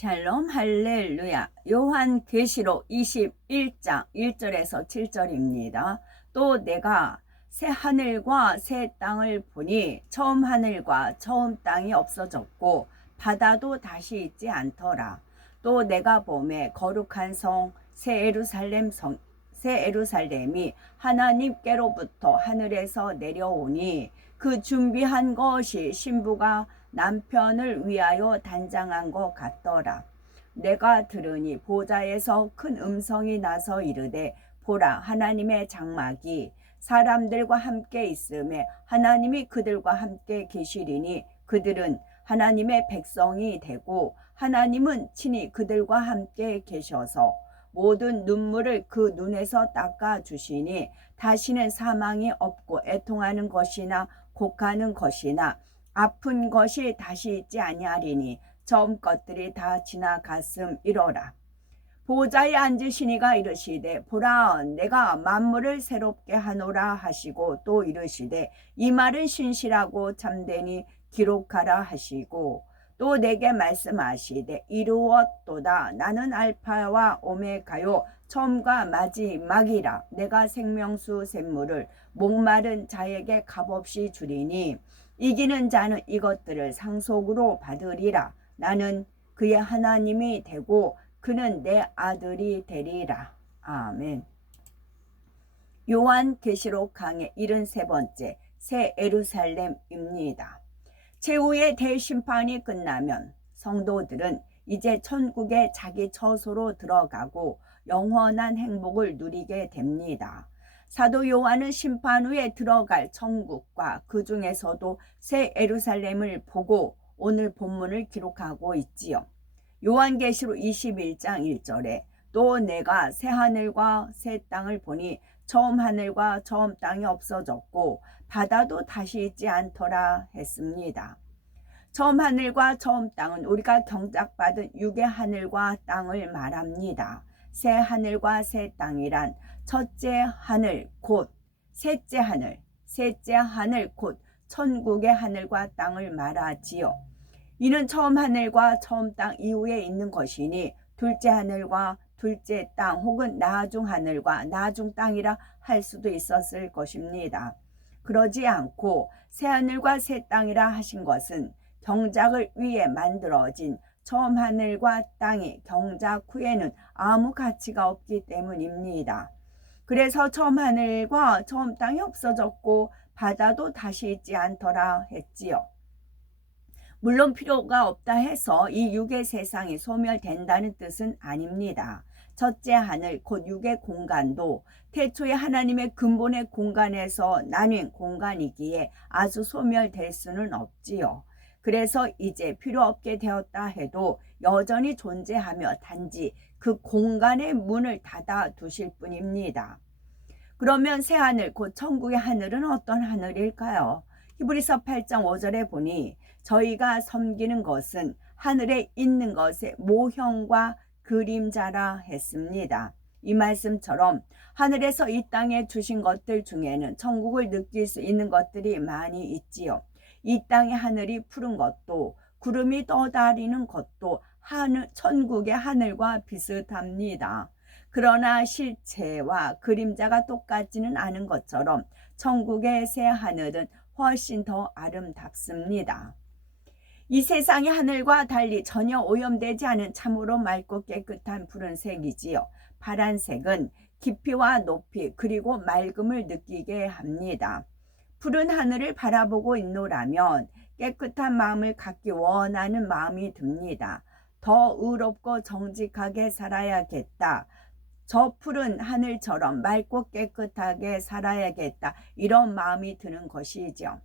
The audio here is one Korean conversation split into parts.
샬롬 할렐루야. 요한계시록 21장 1절에서 7절입니다. 또 내가 새 하늘과 새 땅을 보니 처음 하늘과 처음 땅이 없어졌고 바다도 다시 있지 않더라. 또 내가 보매 거룩한 성 새 예루살렘이 하나님께로부터 하늘에서 내려오니 그 준비한 것이 신부가 남편을 위하여 단장한 것 같더라. 내가 들으니 보좌에서 큰 음성이 나서 이르되 보라, 하나님의 장막이 사람들과 함께 있음에 하나님이 그들과 함께 계시리니 그들은 하나님의 백성이 되고 하나님은 친히 그들과 함께 계셔서 모든 눈물을 그 눈에서 닦아 주시니 다시는 사망이 없고 애통하는 것이나 곡하는 것이나 아픈 것이 다시 있지 아니하리니 처음 것들이 다 지나갔음이로라. 보좌에 앉으시니가 이르시되 보라, 내가 만물을 새롭게 하노라 하시고 또 이르시되 이 말은 신실하고 참되니 기록하라 하시고 또 내게 말씀하시되 이루었도다. 나는 알파와 오메가요 처음과 마지막이라. 내가 생명수 샘물을 목마른 자에게 값없이 주리니 이기는 자는 이것들을 상속으로 받으리라. 나는 그의 하나님이 되고 그는 내 아들이 되리라. 아멘. 요한계시록 강의 73번째 새 예루살렘입니다. 최후의 대심판이 끝나면 성도들은 이제 천국의 자기 처소로 들어가고 영원한 행복을 누리게 됩니다. 사도 요한은 심판 후에 들어갈 천국과 그 중에서도 새 예루살렘을 보고 오늘 본문을 기록하고 있지요. 요한계시록 21장 1절에 또 내가 새 하늘과 새 땅을 보니 처음 하늘과 처음 땅이 없어졌고 바다도 다시 있지 않더라 했습니다. 처음 하늘과 처음 땅은 우리가 경작받은 육의 하늘과 땅을 말합니다. 새 하늘과 새 땅이란 첫째 하늘 곧 셋째 하늘 곧 천국의 하늘과 땅을 말하지요. 이는 처음 하늘과 처음 땅 이후에 있는 것이니 둘째 하늘과 둘째 땅 혹은 나중 하늘과 나중 땅이라 할 수도 있었을 것입니다. 그러지 않고 새 하늘과 새 땅이라 하신 것은 경작을 위해 만들어진 처음 하늘과 땅이 경작 후에는 아무 가치가 없기 때문입니다. 그래서 처음 하늘과 처음 땅이 없어졌고 바다도 다시 있지 않더라 했지요. 물론 필요가 없다 해서 이 육의 세상이 소멸된다는 뜻은 아닙니다. 첫째 하늘 곧 육의 공간도 태초에 하나님의 근본의 공간에서 나뉜 공간이기에 아주 소멸될 수는 없지요. 그래서 이제 필요 없게 되었다 해도 여전히 존재하며 단지 그 공간의 문을 닫아 두실 뿐입니다. 그러면 새 하늘 곧 천국의 하늘은 어떤 하늘일까요? 히브리서 8장 5절에 보니 저희가 섬기는 것은 하늘에 있는 것의 모형과 그림자라 했습니다. 이 말씀처럼 하늘에서 이 땅에 주신 것들 중에는 천국을 느낄 수 있는 것들이 많이 있지요. 이 땅의 하늘이 푸른 것도 구름이 떠다니는 것도 천국의 하늘과 비슷합니다. 그러나 실체와 그림자가 똑같지는 않은 것처럼 천국의 새 하늘은 훨씬 더 아름답습니다. 이 세상의 하늘과 달리 전혀 오염되지 않은 참으로 맑고 깨끗한 푸른색이지요. 파란색은 깊이와 높이 그리고 맑음을 느끼게 합니다. 푸른 하늘을 바라보고 있노라면 깨끗한 마음을 갖기 원하는 마음이 듭니다. 더 의롭고 정직하게 살아야겠다. 저 푸른 하늘처럼 맑고 깨끗하게 살아야겠다. 이런 마음이 드는 것이죠.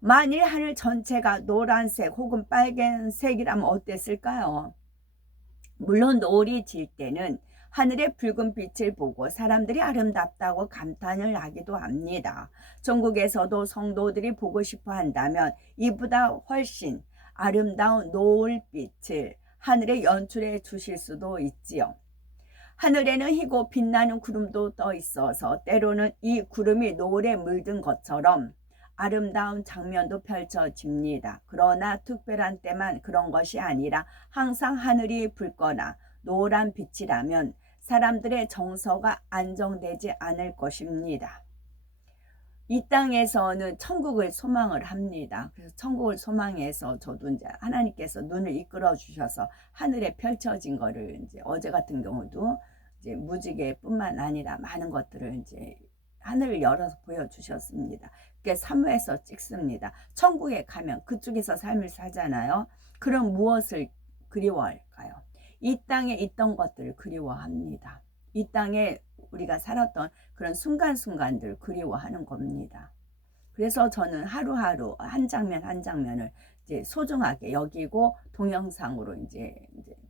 만일 하늘 전체가 노란색 혹은 빨간색이라면 어땠을까요? 물론 노을이 질 때는 하늘의 붉은 빛을 보고 사람들이 아름답다고 감탄을 하기도 합니다. 전국에서도 성도들이 보고 싶어 한다면 이보다 훨씬 아름다운 노을빛을 하늘에 연출해 주실 수도 있지요. 하늘에는 희고 빛나는 구름도 떠 있어서 때로는 이 구름이 노을에 물든 것처럼 아름다운 장면도 펼쳐집니다. 그러나 특별한 때만 그런 것이 아니라 항상 하늘이 붉거나 노란 빛이라면 사람들의 정서가 안정되지 않을 것입니다. 이 땅에서는 천국을 소망을 합니다. 그래서 천국을 소망해서 저도 이제 하나님께서 눈을 이끌어 주셔서 하늘에 펼쳐진 거를 이제 어제 같은 경우도 이제 무지개뿐만 아니라 많은 것들을 이제 하늘을 열어서 보여주셨습니다. 그게 사무에서 찍습니다. 천국에 가면 그쪽에서 삶을 살잖아요. 그럼 무엇을 그리워할까요? 이 땅에 있던 것들을 그리워합니다. 이 땅에 우리가 살았던 그런 순간순간들 그리워하는 겁니다. 그래서 저는 하루하루 한 장면 한 장면을 이제 소중하게 여기고 동영상으로 이제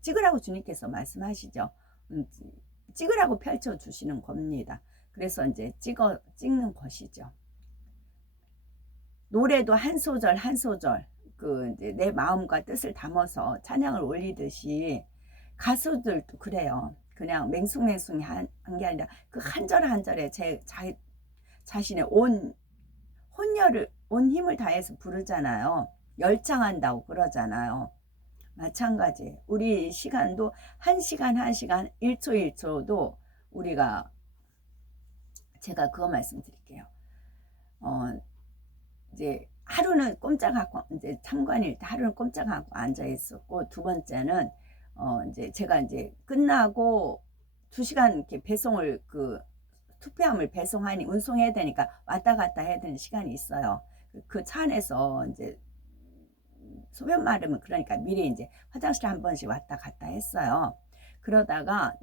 찍으라고 주님께서 말씀하시죠. 찍으라고 펼쳐 주시는 겁니다. 그래서 이제 찍는 것이죠. 노래도 한 소절 한 소절 그 이제 내 마음과 뜻을 담아서 찬양을 올리듯이 가수들도 그래요. 그냥 맹숭맹숭 한 게 아니라 그 한 절 한 절에 자신의 온 힘을 다해서 부르잖아요. 열창한다고 그러잖아요. 마찬가지 우리 시간도 한 시간 1초 1초도 우리가 제가 그거 말씀드릴게요. 이제 하루는 꼼짝하고 이제 참관일 때 하루는 꼼짝하고 앉아 있었고 두 번째는 이제 제가 이제 끝나고 2시간 이렇게 배송을 투표함을 배송하니 운송해야 되니까 왔다 갔다 해야 되는 시간이 있어요. 그 차 안에서 이제 소변 마르면 그러니까 미리 이제 화장실 한 번씩 왔다 갔다 했어요. 그러다가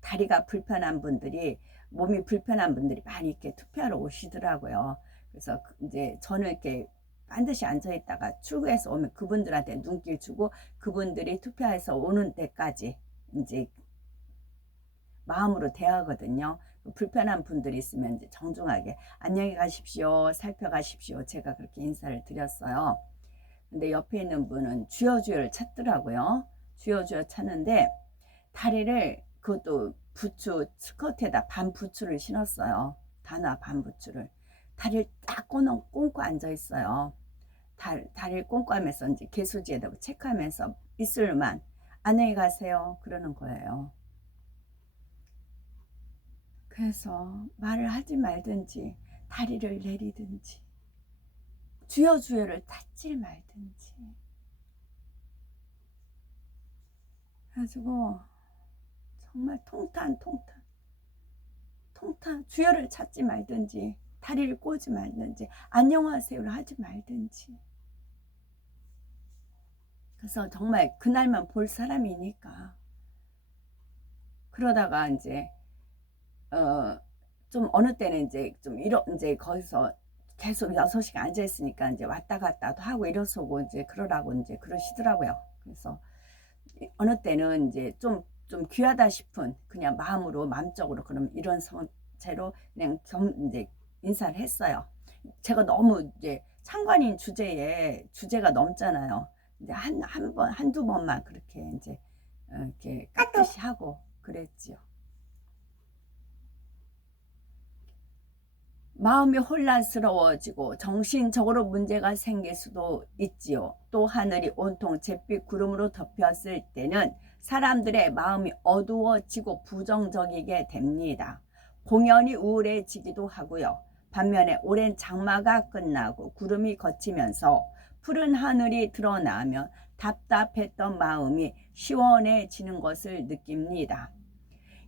다리가 불편한 분들이 몸이 불편한 분들이 많이 이렇게 투표하러 오시더라고요. 그래서 이제 저는 이렇게 반드시 앉아 있다가 출구에서 오면 그분들한테 눈길 주고 그분들이 투표해서 오는 데까지 이제 마음으로 대하거든요. 불편한 분들이 있으면 이제 정중하게 안녕히 가십시오, 살펴가십시오. 제가 그렇게 인사를 드렸어요. 근데 옆에 있는 분은 주여 주여를 찾더라고요. 주여 주여 찾는데 다리를 그것도 부츠 스커트에다 반 부츠를 신었어요. 단화 반 부츠를. 다리를 딱 꽂고 앉아 있어요. 다리를 꽂고 하면서 이제 개수지에다 체크하면서 입술만 안녕히 가세요 그러는 거예요. 그래서 말을 하지 말든지 다리를 내리든지 주여 주여를 찾지 말든지 그래가지고 정말 통탄 주여를 찾지 말든지 다리를 꼬지 말든지 안녕하세요를 하지 말든지. 그래서 정말 그날만 볼 사람이니까 그러다가 이제 좀 어느 때는 이제 좀 이제 거기서 계속 6시간 앉아 있으니까 이제 왔다 갔다도 하고 이러서고 이제 그러라고 이제 그러시더라고요. 그래서 어느 때는 이제 좀 귀하다 싶은 그냥 마음적으로 그럼 이런 채로 그냥 이제 인사를 했어요. 제가 너무 이제 상관인 주제가 넘잖아요. 이제 한두 번만 그렇게 이제 이렇게 깍듯이 하고 그랬지요. 마음이 혼란스러워지고 정신적으로 문제가 생길 수도 있지요. 또 하늘이 온통 잿빛 구름으로 덮였을 때는 사람들의 마음이 어두워지고 부정적이게 됩니다. 공연이 우울해지기도 하고요. 반면에 오랜 장마가 끝나고 구름이 걷히면서 푸른 하늘이 드러나면 답답했던 마음이 시원해지는 것을 느낍니다.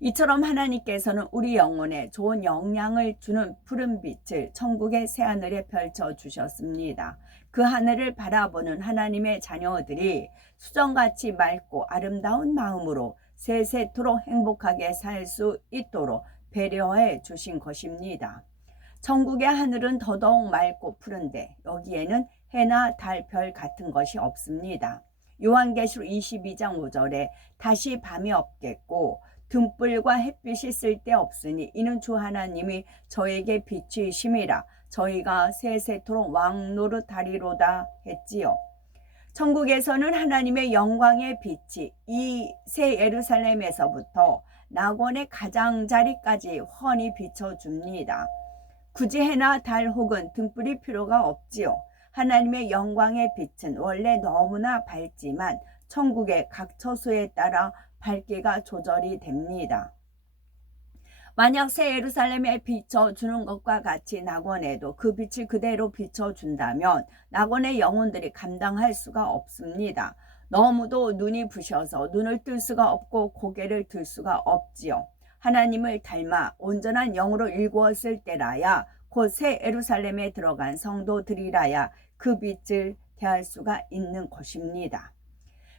이처럼 하나님께서는 우리 영혼에 좋은 영향을 주는 푸른 빛을 천국의 새하늘에 펼쳐주셨습니다. 그 하늘을 바라보는 하나님의 자녀들이 수정같이 맑고 아름다운 마음으로 세세토록 행복하게 살 수 있도록 배려해 주신 것입니다. 천국의 하늘은 더더욱 맑고 푸른데 여기에는 해나 달, 별 같은 것이 없습니다. 요한계시록 22장 5절에 다시 밤이 없겠고 등불과 햇빛이 쓸데없으니 이는 주 하나님이 저에게 빛이심이라 저희가 세세토록 왕노릇하리로다 했지요. 천국에서는 하나님의 영광의 빛이 이 새 예루살렘에서부터 낙원의 가장자리까지 훤히 비춰줍니다. 굳이 해나 달 혹은 등불이 필요가 없지요. 하나님의 영광의 빛은 원래 너무나 밝지만 천국의 각 처소에 따라 밝기가 조절이 됩니다. 만약 새 예루살렘에 비춰주는 것과 같이 낙원에도 그 빛을 그대로 비춰준다면 낙원의 영혼들이 감당할 수가 없습니다. 너무도 눈이 부셔서 눈을 뜰 수가 없고 고개를 들 수가 없지요. 하나님을 닮아 온전한 영으로 일구었을 때라야 곧 새 예루살렘에 들어간 성도들이라야 그 빛을 대할 수가 있는 것입니다.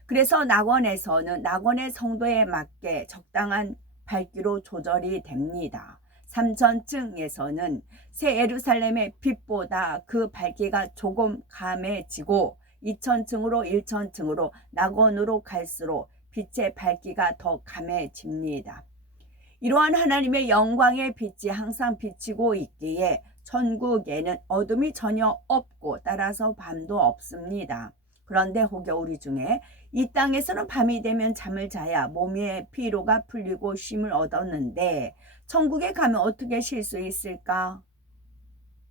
그래서 낙원에서는 낙원의 성도에 맞게 적당한 밝기로 조절이 됩니다. 3천층에서는 새 예루살렘의 빛보다 그 밝기가 조금 감해지고 2천층으로 1천층으로 낙원으로 갈수록 빛의 밝기가 더 감해집니다. 이러한 하나님의 영광의 빛이 항상 비치고 있기에 천국에는 어둠이 전혀 없고 따라서 밤도 없습니다. 그런데 혹여 우리 중에 이 땅에서는 밤이 되면 잠을 자야 몸의 피로가 풀리고 쉼을 얻었는데 천국에 가면 어떻게 쉴 수 있을까?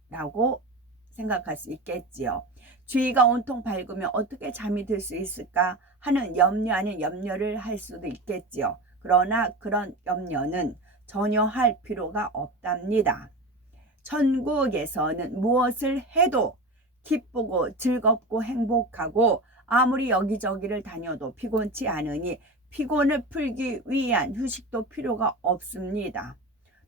라고 생각할 수 있겠지요. 주위가 온통 밝으면 어떻게 잠이 들 수 있을까 하는 염려 아닌 염려를 할 수도 있겠지요. 그러나 그런 염려는 전혀 할 필요가 없답니다. 천국에서는 무엇을 해도 기쁘고 즐겁고 행복하고 아무리 여기저기를 다녀도 피곤치 않으니 피곤을 풀기 위한 휴식도 필요가 없습니다.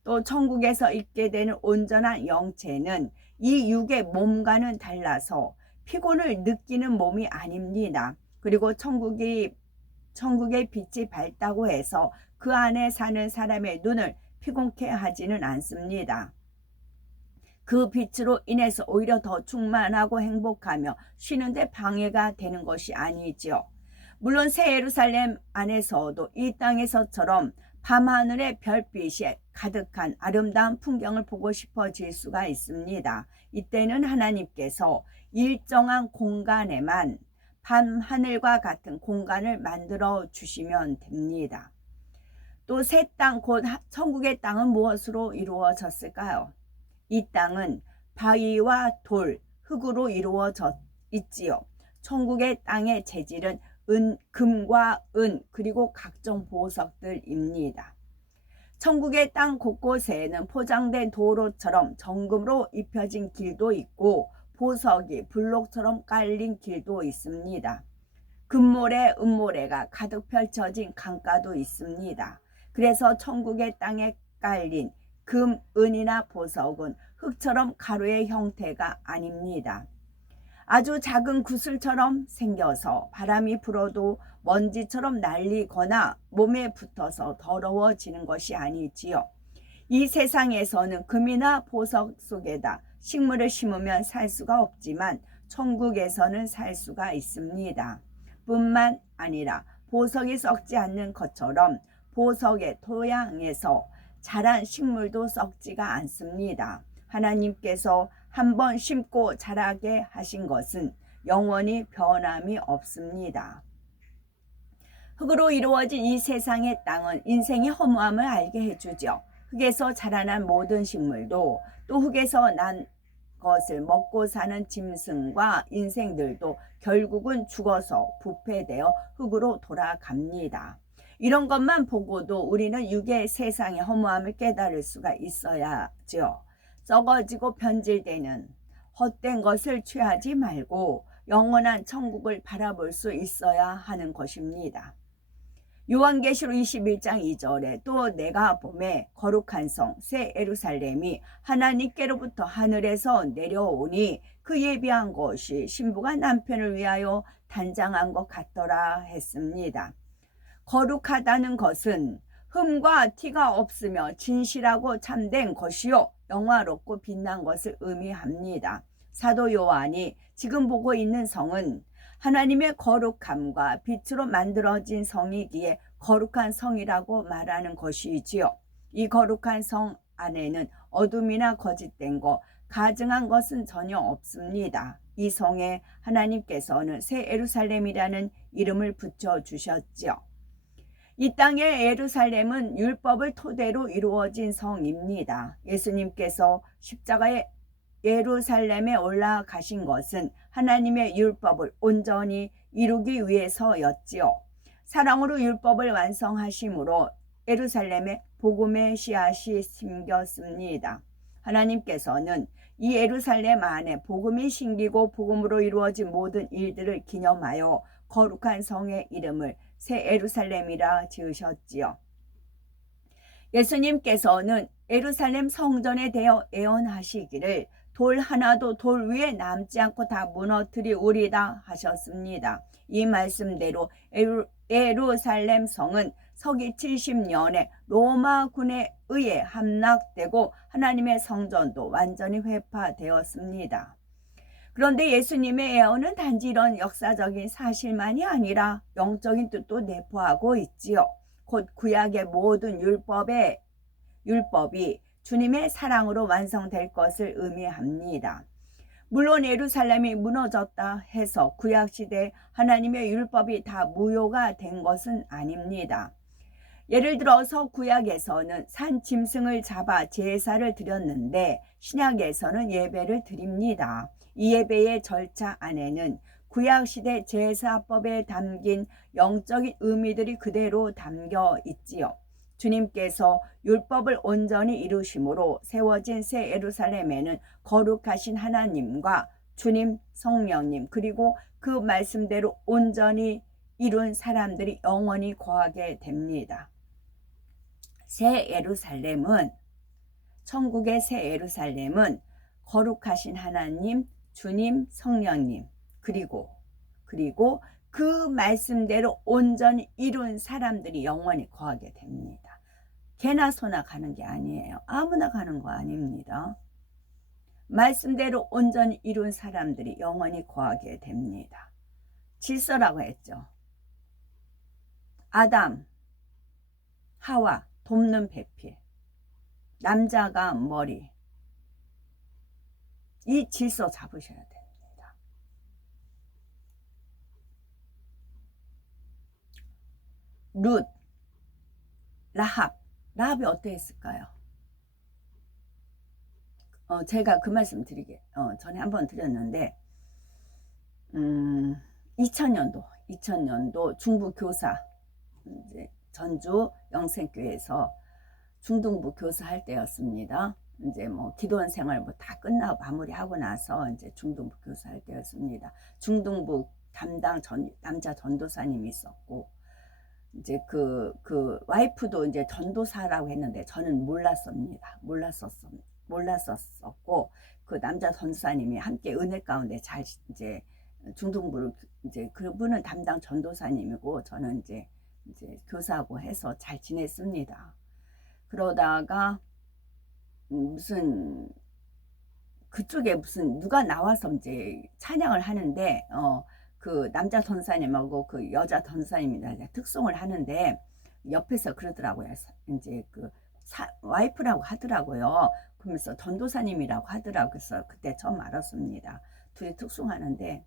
또 천국에서 있게 되는 온전한 영체는 이 육의 몸과는 달라서 피곤을 느끼는 몸이 아닙니다. 그리고 천국의 빛이 밝다고 해서 그 안에 사는 사람의 눈을 피곤케 하지는 않습니다. 그 빛으로 인해서 오히려 더 충만하고 행복하며 쉬는데 방해가 되는 것이 아니지요. 물론 새 예루살렘 안에서도 이 땅에서처럼 밤하늘의 별빛이 가득한 아름다운 풍경을 보고 싶어질 수가 있습니다. 이때는 하나님께서 일정한 공간에만 밤하늘과 같은 공간을 만들어 주시면 됩니다. 또 새 땅, 곧 천국의 땅은 무엇으로 이루어졌을까요? 이 땅은 바위와 돌, 흙으로 이루어져 있지요. 천국의 땅의 재질은 금과 은 그리고 각종 보석들입니다. 천국의 땅 곳곳에는 포장된 도로처럼 정금으로 입혀진 길도 있고 보석이 블록처럼 깔린 길도 있습니다. 금모래, 은모래가 가득 펼쳐진 강가도 있습니다. 그래서 천국의 땅에 깔린 금, 은이나 보석은 흙처럼 가루의 형태가 아닙니다. 아주 작은 구슬처럼 생겨서 바람이 불어도 먼지처럼 날리거나 몸에 붙어서 더러워지는 것이 아니지요. 이 세상에서는 금이나 보석 속에다 식물을 심으면 살 수가 없지만 천국에서는 살 수가 있습니다. 뿐만 아니라 보석이 썩지 않는 것처럼 보석의 토양에서 자란 식물도 썩지가 않습니다. 하나님께서 한번 심고 자라게 하신 것은 영원히 변함이 없습니다. 흙으로 이루어진 이 세상의 땅은 인생의 허무함을 알게 해주죠. 흙에서 자라난 모든 식물도 또 흙에서 난 것을 먹고 사는 짐승과 인생들도 결국은 죽어서 부패되어 흙으로 돌아갑니다. 이런 것만 보고도 우리는 육의 세상의 허무함을 깨달을 수가 있어야죠. 썩어지고 변질되는 헛된 것을 취하지 말고 영원한 천국을 바라볼 수 있어야 하는 것입니다. 요한계시록 21장 2절에 또 내가 보매 거룩한 성 새 예루살렘이 하나님께로부터 하늘에서 내려오니 그 예비한 것이 신부가 남편을 위하여 단장한 것 같더라 했습니다. 거룩하다는 것은 흠과 티가 없으며 진실하고 참된 것이요 영화롭고 빛난 것을 의미합니다. 사도 요한이 지금 보고 있는 성은 하나님의 거룩함과 빛으로 만들어진 성이기에 거룩한 성이라고 말하는 것이지요. 이 거룩한 성 안에는 어둠이나 거짓된 것, 가증한 것은 전혀 없습니다. 이 성에 하나님께서는 새 예루살렘이라는 이름을 붙여주셨지요. 이 땅의 예루살렘은 율법을 토대로 이루어진 성입니다. 예수님께서 십자가에 예루살렘에 올라가신 것은 하나님의 율법을 온전히 이루기 위해서였지요. 사랑으로 율법을 완성하심으로 예루살렘에 복음의 씨앗이 심겼습니다. 하나님께서는 이 예루살렘 안에 복음이 심기고 복음으로 이루어진 모든 일들을 기념하여 거룩한 성의 이름을 새 예루살렘이라 지으셨지요. 예수님께서는 예루살렘 성전에 대해 예언하시기를 돌 하나도 돌 위에 남지 않고 다 무너뜨리우리다 하셨습니다. 이 말씀대로 예루살렘 성은 서기 70년에 로마군에 의해 함락되고 하나님의 성전도 완전히 회파되었습니다. 그런데 예수님의 예언은 단지 이런 역사적인 사실만이 아니라 영적인 뜻도 내포하고 있지요. 곧 구약의 모든 율법이 주님의 사랑으로 완성될 것을 의미합니다. 물론 예루살렘이 무너졌다 해서 구약시대 하나님의 율법이 다 무효가 된 것은 아닙니다. 예를 들어서 구약에서는 산 짐승을 잡아 제사를 드렸는데 신약에서는 예배를 드립니다. 이 예배의 절차 안에는 구약시대 제사법에 담긴 영적인 의미들이 그대로 담겨 있지요. 주님께서 율법을 온전히 이루심으로 세워진 새 예루살렘에는 거룩하신 하나님과 주님, 성령님, 그리고 그 말씀대로 온전히 이룬 사람들이 영원히 거하게 됩니다. 새 예루살렘은, 천국의 새 예루살렘은 거룩하신 하나님, 주님, 성령님, 그리고 그 말씀대로 온전히 이룬 사람들이 영원히 거하게 됩니다. 개나 소나 가는 게 아니에요. 아무나 가는 거 아닙니다. 말씀대로 온전히 이룬 사람들이 영원히 거하게 됩니다. 질서라고 했죠. 아담, 하와, 돕는 배필, 남자가 머리. 이 질서 잡으셔야 됩니다. 룻, 라합이 어땠을까요? 제가 그 말씀 전에 한번 드렸는데 2000년도 중부 교사, 이제 전주 영생교회에서 중등부 교사할 때였습니다. 이제 뭐 기도원 생활 뭐 다 끝나고 마무리하고 나서 이제 중등부 교사할 때였습니다. 중등부 담당 남자 전도사님이 있었고, 이제 그 와이프도 이제 전도사라고 했는데 저는 몰랐었고, 그 남자 전도사님이 함께 은혜 가운데 잘 이제 중등부를 이제 그분은 담당 전도사님이고 저는 이제 교사하고 해서 잘 지냈습니다. 그러다가 무슨 그쪽에 무슨 누가 나와서 이제 찬양을 하는데 그 남자 전사님하고 그 여자 전사님이 특송을 하는데 옆에서 그러더라고요. 이제 그 와이프라고 하더라고요. 그러면서 전도사님이라고 하더라고요. 그래서 그때 처음 알았습니다. 둘이 특송하는데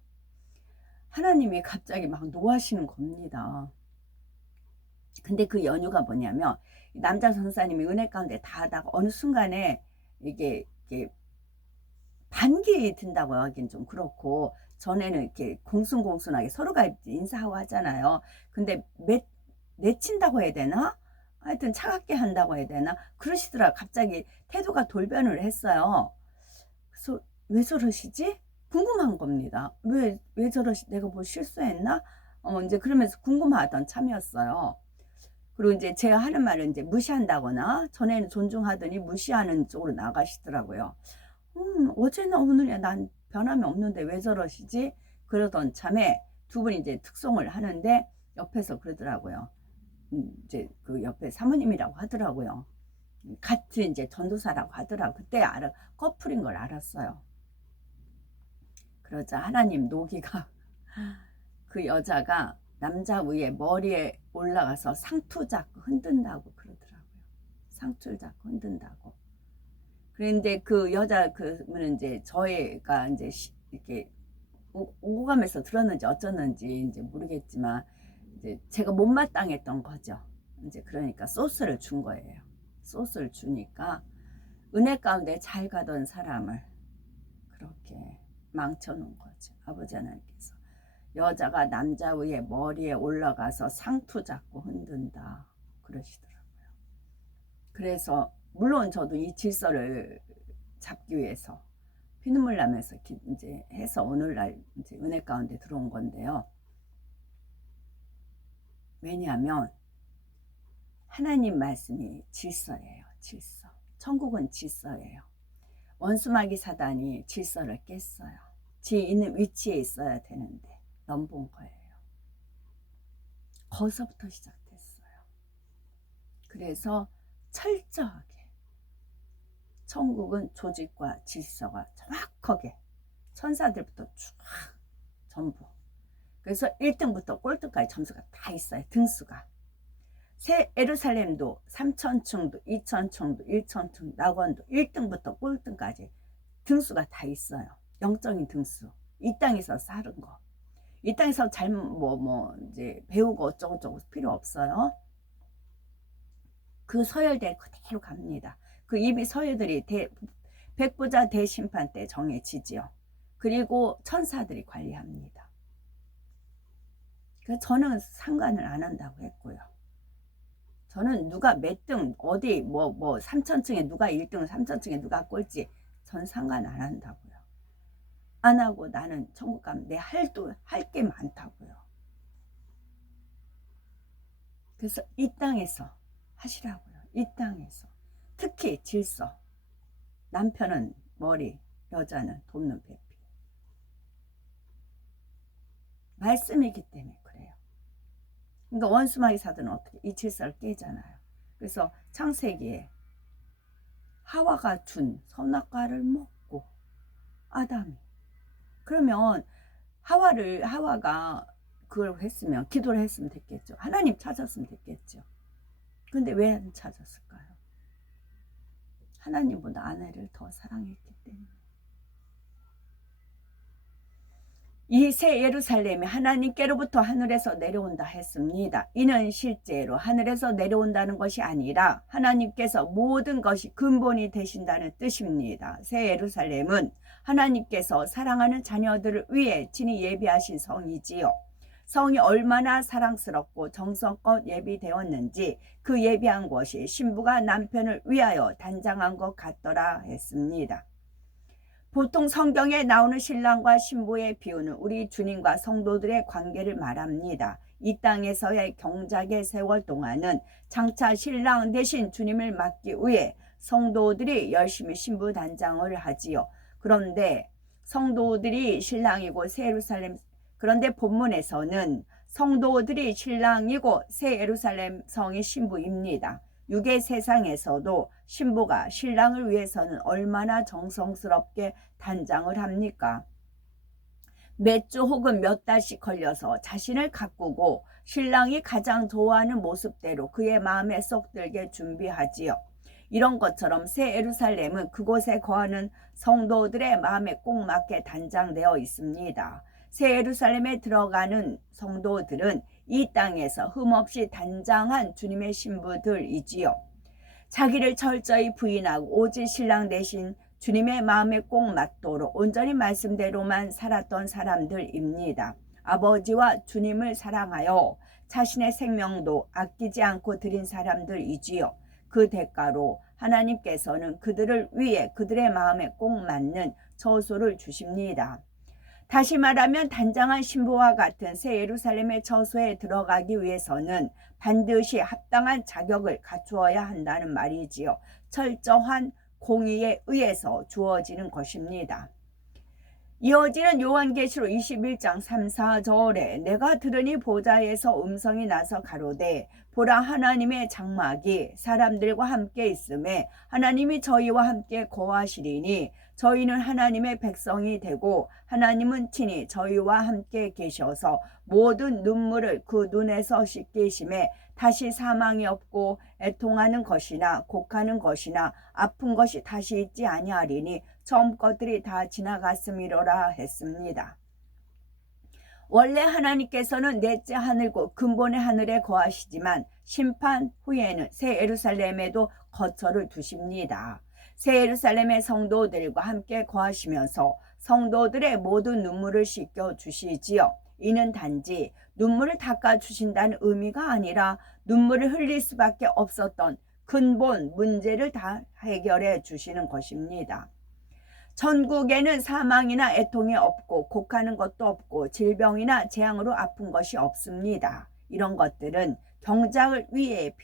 하나님이 갑자기 막 노하시는 겁니다. 근데 그 연유가 뭐냐면 남자 전사님이 은혜 가운데 다 하다가 어느 순간에 이게 반기 든다고 하긴 좀 그렇고, 전에는 이렇게 공순공순하게 서로가 인사하고 하잖아요. 근데 맺힌다고 해야 되나? 하여튼 차갑게 한다고 해야 되나? 그러시더라. 갑자기 태도가 돌변을 했어요. 그래서 왜 저러시지? 궁금한 겁니다. 왜 내가 뭐 실수했나? 이제 그러면서 궁금하던 참이었어요. 그리고 이제 제가 하는 말을 이제 무시한다거나, 전에는 존중하더니 무시하는 쪽으로 나가시더라고요. 어제나 오늘이야 난 변함이 없는데 왜 저러시지? 그러던 참에 두 분이 이제 특송을 하는데 옆에서 그러더라고요. 이제 그 옆에 사모님이라고 하더라고요. 같은 이제 전도사라고 하더라고. 그때 커플인 걸 알았어요. 그러자 하나님 노기가 그 여자가 남자 위에 머리에 올라가서 상투 잡고 흔든다고 그러더라고요. 상투를 잡고 흔든다고. 그런데 그 여자 그분은 이제 저희가 이제 이렇게 오고 가면서 들었는지 어쩌는지 이제 모르겠지만 이제 제가 못마땅했던 거죠. 이제 그러니까 소스를 준 거예요. 소스를 주니까 은혜 가운데 잘 가던 사람을 그렇게 망쳐놓은 거죠. 아버지 하나님께서 여자가 남자 위에 머리에 올라가서 상투 잡고 흔든다 그러시더라고요. 그래서 물론 저도 이 질서를 잡기 위해서 피눈물 나면서 이제 해서 오늘날 이제 은혜 가운데 들어온 건데요. 왜냐하면 하나님 말씀이 질서예요. 질서. 천국은 질서예요. 원수마귀 사단이 질서를 깼어요. 지 있는 위치에 있어야 되는데 넘본 거예요. 거기서부터 시작됐어요. 그래서 철저하게 천국은 조직과 질서가 정확하게 천사들부터 쭉 전부. 그래서 1등부터 꼴등까지 점수가 다 있어요. 등수가. 새 예루살렘도 3,000층도 2,000층도 1,000층 낙원도 1등부터 꼴등까지 등수가 다 있어요. 영적인 등수. 이 땅에서 사는 거. 이 땅에서 이제 배우고 어쩌고저쩌고 필요 없어요. 그 서열대 그대로 갑니다. 그 이미 서열들이 백부자 대심판 때 정해지지요. 그리고 천사들이 관리합니다. 그래서 저는 상관을 안 한다고 했고요. 저는 누가 몇 등, 어디, 3,000층에 누가 1등, 3,000층에 누가 꼴찌, 전 상관 안 한다고요. 안 하고 나는 천국 가면 내 할 게 많다고요. 그래서 이 땅에서 하시라고요. 이 땅에서. 특히 질서. 남편은 머리, 여자는 돕는 배필. 말씀이기 때문에 그래요. 그러니까 원수마귀 사단은 어떻게 이 질서를 깨잖아요. 그래서 창세기에 하와가 준 선악과를 먹고 아담이 그러면 하와가 그걸 했으면 기도를 했으면 됐겠죠. 하나님 찾았으면 됐겠죠. 근데 왜 안 찾았을까요? 하나님보다 아내를 더 사랑했기 때문에. 이 새 예루살렘이 하나님께로부터 하늘에서 내려온다 했습니다. 이는 실제로 하늘에서 내려온다는 것이 아니라 하나님께서 모든 것이 근본이 되신다는 뜻입니다. 새 예루살렘은 하나님께서 사랑하는 자녀들을 위해 친히 예비하신 성이지요. 성이 얼마나 사랑스럽고 정성껏 예비되었는지 그 예비한 것이 신부가 남편을 위하여 단장한 것 같더라 했습니다. 보통 성경에 나오는 신랑과 신부의 비유는 우리 주님과 성도들의 관계를 말합니다. 이 땅에서의 경작의 세월 동안은 장차 신랑 대신 주님을 맡기 위해 성도들이 열심히 신부 단장을 하지요. 그런데 성도들이 신랑이고 새 예루살렘 그런데 본문에서는 성도들이 신랑이고 새 예루살렘 성이 신부입니다. 육의 세상에서도 신부가 신랑을 위해서는 얼마나 정성스럽게 단장을 합니까? 몇 주 혹은 몇 달씩 걸려서 자신을 가꾸고 신랑이 가장 좋아하는 모습대로 그의 마음에 쏙 들게 준비하지요. 이런 것처럼 새 예루살렘은 그곳에 거하는 성도들의 마음에 꼭 맞게 단장되어 있습니다. 새 예루살렘에 들어가는 성도들은 이 땅에서 흠없이 단장한 주님의 신부들이지요. 자기를 철저히 부인하고 오직 신랑 대신 주님의 마음에 꼭 맞도록 온전히 말씀대로만 살았던 사람들입니다. 아버지와 주님을 사랑하여 자신의 생명도 아끼지 않고 드린 사람들이지요. 그 대가로 하나님께서는 그들을 위해 그들의 마음에 꼭 맞는 처소를 주십니다. 다시 말하면 단장한 신부와 같은 새 예루살렘의 처소에 들어가기 위해서는 반드시 합당한 자격을 갖추어야 한다는 말이지요. 철저한 공의에 의해서 주어지는 것입니다. 이어지는 요한계시록 21장 3, 4절에 내가 들으니 보좌에서 음성이 나서 가로되 보라 하나님의 장막이 사람들과 함께 있음에 하나님이 저희와 함께 거하시리니 저희는 하나님의 백성이 되고 하나님은 친히 저희와 함께 계셔서 모든 눈물을 그 눈에서 씻기심에 다시 사망이 없고 애통하는 것이나 곡하는 것이나 아픈 것이 다시 있지 아니하리니 처음 것들이 다 지나갔음이로라 했습니다. 원래 하나님께서는 넷째 하늘고 근본의 하늘에 거하시지만 심판 후에는 새 예루살렘에도 거처를 두십니다. 새 예루살렘의 성도들과 함께 거하시면서 성도들의 모든 눈물을 씻겨 주시지요. 이는 단지 눈물을 닦아 주신다는 의미가 아니라 눈물을 흘릴 수밖에 없었던 근본 문제를 다 해결해 주시는 것입니다. 천국에는 사망이나 애통이 없고 곡하는 것도 없고 질병이나 재앙으로 아픈 것이 없습니다. 이런 것들은 경작을 위해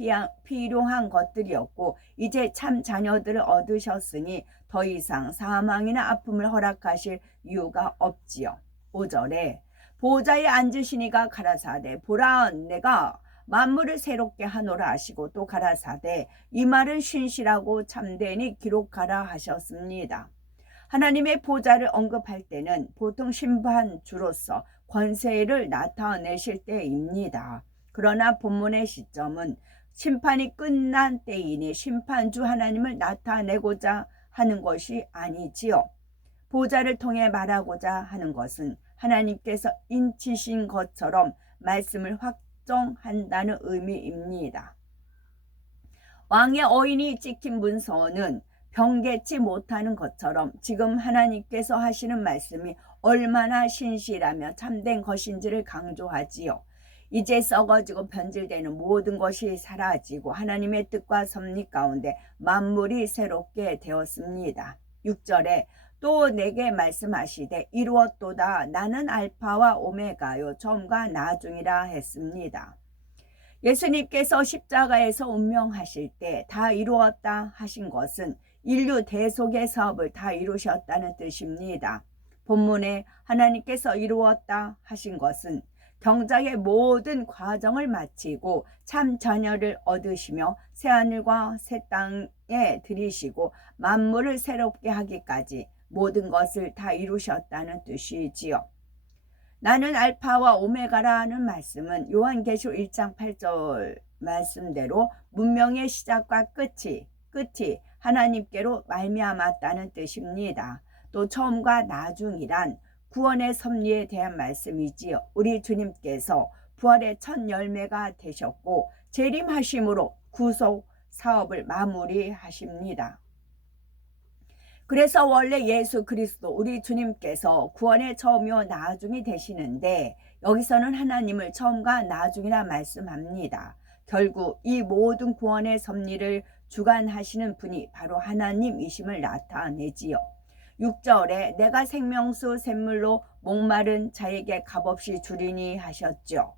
필요한 것들이었고 이제 참 자녀들을 얻으셨으니 더 이상 사망이나 아픔을 허락하실 이유가 없지요. 5절에 보좌에 앉으시니가 가라사대 보라 내가 만물을 새롭게 하노라 하시고 또 가라사대 이 말은 신실하고 참되니 기록하라 하셨습니다. 하나님의 보좌를 언급할 때는 보통 심판주로서 권세를 나타내실 때입니다. 그러나 본문의 시점은 심판이 끝난 때이니 심판주 하나님을 나타내고자 하는 것이 아니지요. 보좌를 통해 말하고자 하는 것은 하나님께서 인치신 것처럼 말씀을 확정한다는 의미입니다. 왕의 어인이 찍힌 문서는 병개치 못하는 것처럼 지금 하나님께서 하시는 말씀이 얼마나 신실하며 참된 것인지를 강조하지요. 이제 썩어지고 변질되는 모든 것이 사라지고 하나님의 뜻과 섭리 가운데 만물이 새롭게 되었습니다. 6절에 또 내게 말씀하시되 이루었도다 나는 알파와 오메가요 처음과 나중이라 했습니다. 예수님께서 십자가에서 운명하실 때 다 이루었다 하신 것은 인류 대속의 사업을 다 이루셨다는 뜻입니다. 본문에 하나님께서 이루었다 하신 것은 경작의 모든 과정을 마치고 참 자녀를 얻으시며 새하늘과 새 땅에 들이시고 만물을 새롭게 하기까지 모든 것을 다 이루셨다는 뜻이지요. 나는 알파와 오메가라는 말씀은 요한계시록 1장 8절 말씀대로 문명의 시작과 끝이 하나님께로 말미암았다는 뜻입니다. 또 처음과 나중이란 구원의 섭리에 대한 말씀이지요. 우리 주님께서 부활의 첫 열매가 되셨고 재림하심으로 구속 사업을 마무리하십니다. 그래서 원래 예수 그리스도 우리 주님께서 구원의 처음이요 나중이 되시는데 여기서는 하나님을 처음과 나중이라 말씀합니다. 결국 이 모든 구원의 섭리를 주관하시는 분이 바로 하나님이심을 나타내지요. 6절에 내가 생명수 샘물로 목마른 자에게 값없이 주리니 하셨죠.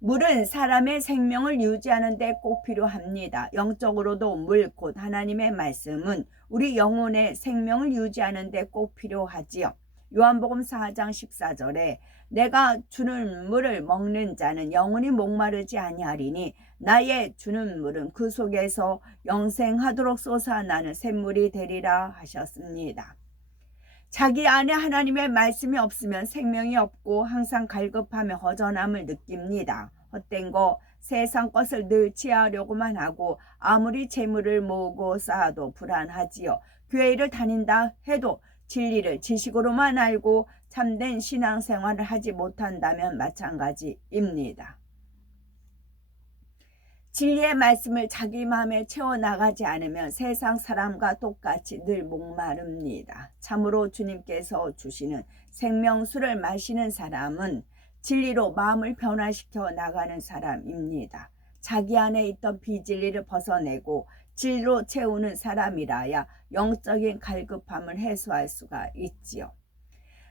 물은 사람의 생명을 유지하는 데 꼭 필요합니다. 영적으로도 물 곧 하나님의 말씀은 우리 영혼의 생명을 유지하는 데 꼭 필요하지요. 요한복음 4장 14절에 내가 주는 물을 먹는 자는 영원히 목마르지 아니하리니 나의 주는 물은 그 속에서 영생하도록 솟아나는 샘물이 되리라 하셨습니다. 자기 안에 하나님의 말씀이 없으면 생명이 없고 항상 갈급하며 허전함을 느낍니다. 헛된 거 세상 것을 늘 취하려고만 하고 아무리 재물을 모으고 쌓아도 불안하지요. 교회를 다닌다 해도 진리를 지식으로만 알고 참된 신앙생활을 하지 못한다면 마찬가지입니다. 진리의 말씀을 자기 마음에 채워나가지 않으면 세상 사람과 똑같이 늘 목마릅니다. 참으로 주님께서 주시는 생명수를 마시는 사람은 진리로 마음을 변화시켜 나가는 사람입니다. 자기 안에 있던 비진리를 벗어내고 진리로 채우는 사람이라야 영적인 갈급함을 해소할 수가 있지요.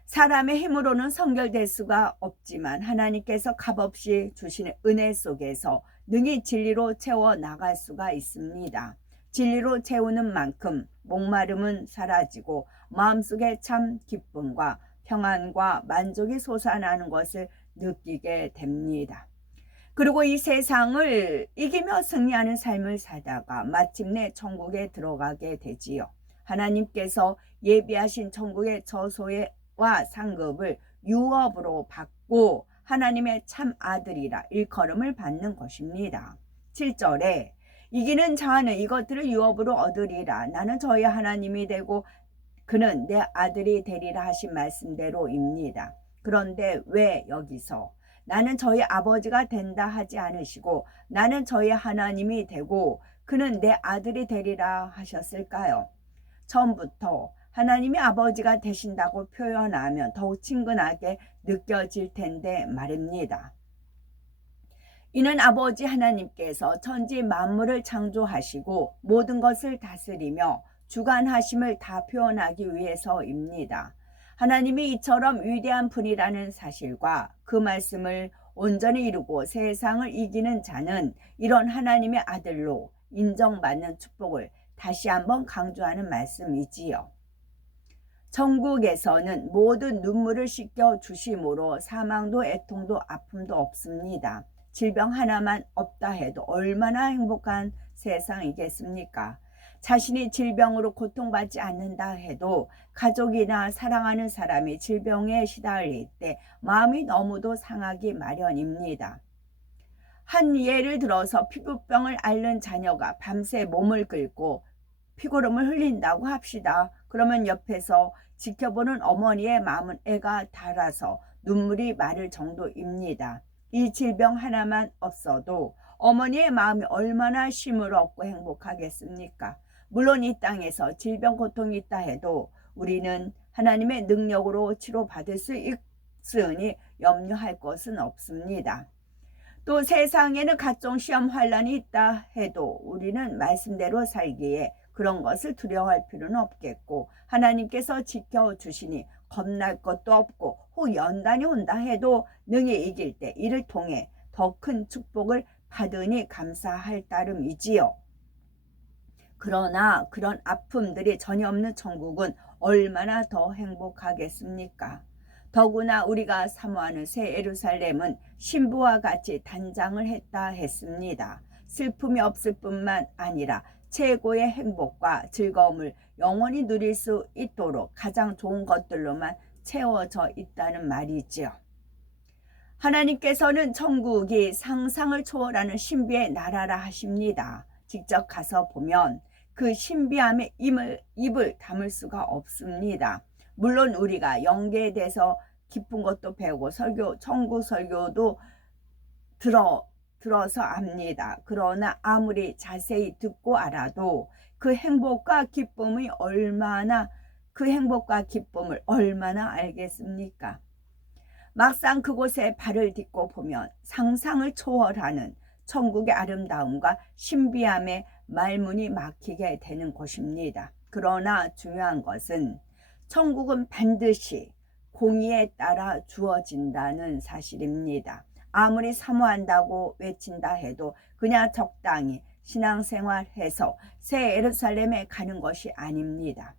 사람의 힘으로는 성결될 수가 없지만 하나님께서 값없이 주시는 은혜 속에서 능히 진리로 채워 나갈 수가 있습니다. 진리로 채우는 만큼 목마름은 사라지고 마음속에 참 기쁨과 평안과 만족이 솟아나는 것을 느끼게 됩니다. 그리고 이 세상을 이기며 승리하는 삶을 살다가 마침내 천국에 들어가게 되지요. 하나님께서 예비하신 천국의 저소와 상급을 유업으로 받고 하나님의 참 아들이라 일컬음을 받는 것입니다. 7절에 이기는 자는 이것들을 유업으로 얻으리라. 나는 저희 하나님이 되고 그는 내 아들이 되리라 하신 말씀대로입니다. 그런데 왜 여기서 나는 저희 아버지가 된다 하지 않으시고 나는 저희 하나님이 되고 그는 내 아들이 되리라 하셨을까요? 처음부터 하나님이 아버지가 되신다고 표현하면 더욱 친근하게 느껴질 텐데 말입니다. 이는 아버지 하나님께서 천지 만물을 창조하시고 모든 것을 다스리며 주관하심을 다 표현하기 위해서입니다. 하나님이 이처럼 위대한 분이라는 사실과 그 말씀을 온전히 이루고 세상을 이기는 자는 이런 하나님의 아들로 인정받는 축복을 다시 한번 강조하는 말씀이지요. 천국에서는 모든 눈물을 씻겨 주심으로 사망도 애통도 아픔도 없습니다. 질병 하나만 없다 해도 얼마나 행복한 세상이겠습니까? 자신이 질병으로 고통받지 않는다 해도 가족이나 사랑하는 사람이 질병에 시달릴 때 마음이 너무도 상하기 마련입니다. 한 예를 들어서 피부병을 앓는 자녀가 밤새 몸을 긁고 피고름을 흘린다고 합시다. 그러면 옆에서 지켜보는 어머니의 마음은 애가 달아서 눈물이 마를 정도입니다. 이 질병 하나만 없어도 어머니의 마음이 얼마나 쉼을 얻고 행복하겠습니까? 물론 이 땅에서 질병 고통이 있다 해도 우리는 하나님의 능력으로 치료받을 수 있으니 염려할 것은 없습니다. 또 세상에는 각종 시험 환란이 있다 해도 우리는 말씀대로 살기에 그런 것을 두려워할 필요는 없겠고 하나님께서 지켜주시니 겁날 것도 없고 혹 연단이 온다 해도 능히 이길 때 이를 통해 더 큰 축복을 받으니 감사할 따름이지요. 그러나 그런 아픔들이 전혀 없는 천국은 얼마나 더 행복하겠습니까? 더구나 우리가 사모하는 새 예루살렘은 신부와 같이 단장을 했다 했습니다. 슬픔이 없을 뿐만 아니라 최고의 행복과 즐거움을 영원히 누릴 수 있도록 가장 좋은 것들로만 채워져 있다는 말이지요. 하나님께서는 천국이 상상을 초월하는 신비의 나라라 하십니다. 직접 가서 보면 그 신비함에 입을 다물 수가 없습니다. 물론 우리가 영계에 대해서 깊은 것도 배우고 천국 설교도 들어서 압니다. 그러나 아무리 자세히 듣고 알아도 그 행복과 기쁨을 얼마나 알겠습니까? 막상 그곳에 발을 딛고 보면 상상을 초월하는 천국의 아름다움과 신비함에 말문이 막히게 되는 곳입니다. 그러나 중요한 것은 천국은 반드시 공의에 따라 주어진다는 사실입니다. 아무리 사모한다고 외친다 해도 그냥 적당히 신앙생활해서 새 예루살렘에 가는 것이 아닙니다.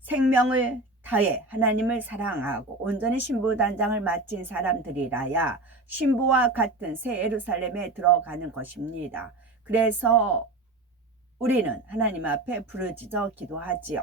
생명을 다해 하나님을 사랑하고 온전히 신부단장을 마친 사람들이라야 신부와 같은 새 예루살렘에 들어가는 것입니다. 그래서 우리는 하나님 앞에 부르짖어 기도하지요.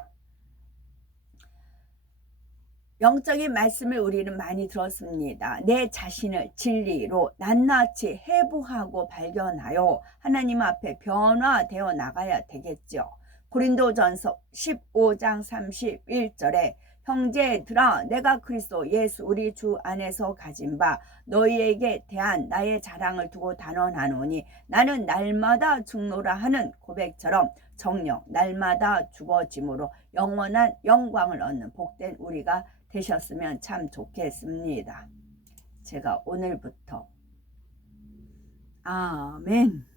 영적인 말씀을 우리는 많이 들었습니다. 내 자신을 진리로 낱낱이 해부하고 발견하여 하나님 앞에 변화되어 나가야 되겠죠. 고린도전서 15장 31절에 형제들아 내가 그리스도 예수 우리 주 안에서 가진 바 너희에게 대한 나의 자랑을 두고 단언하노니 나는 날마다 죽노라 하는 고백처럼 정녕 날마다 죽어짐으로 영원한 영광을 얻는 복된 우리가 되셨으면 참 좋겠습니다. 제가 오늘부터 아멘.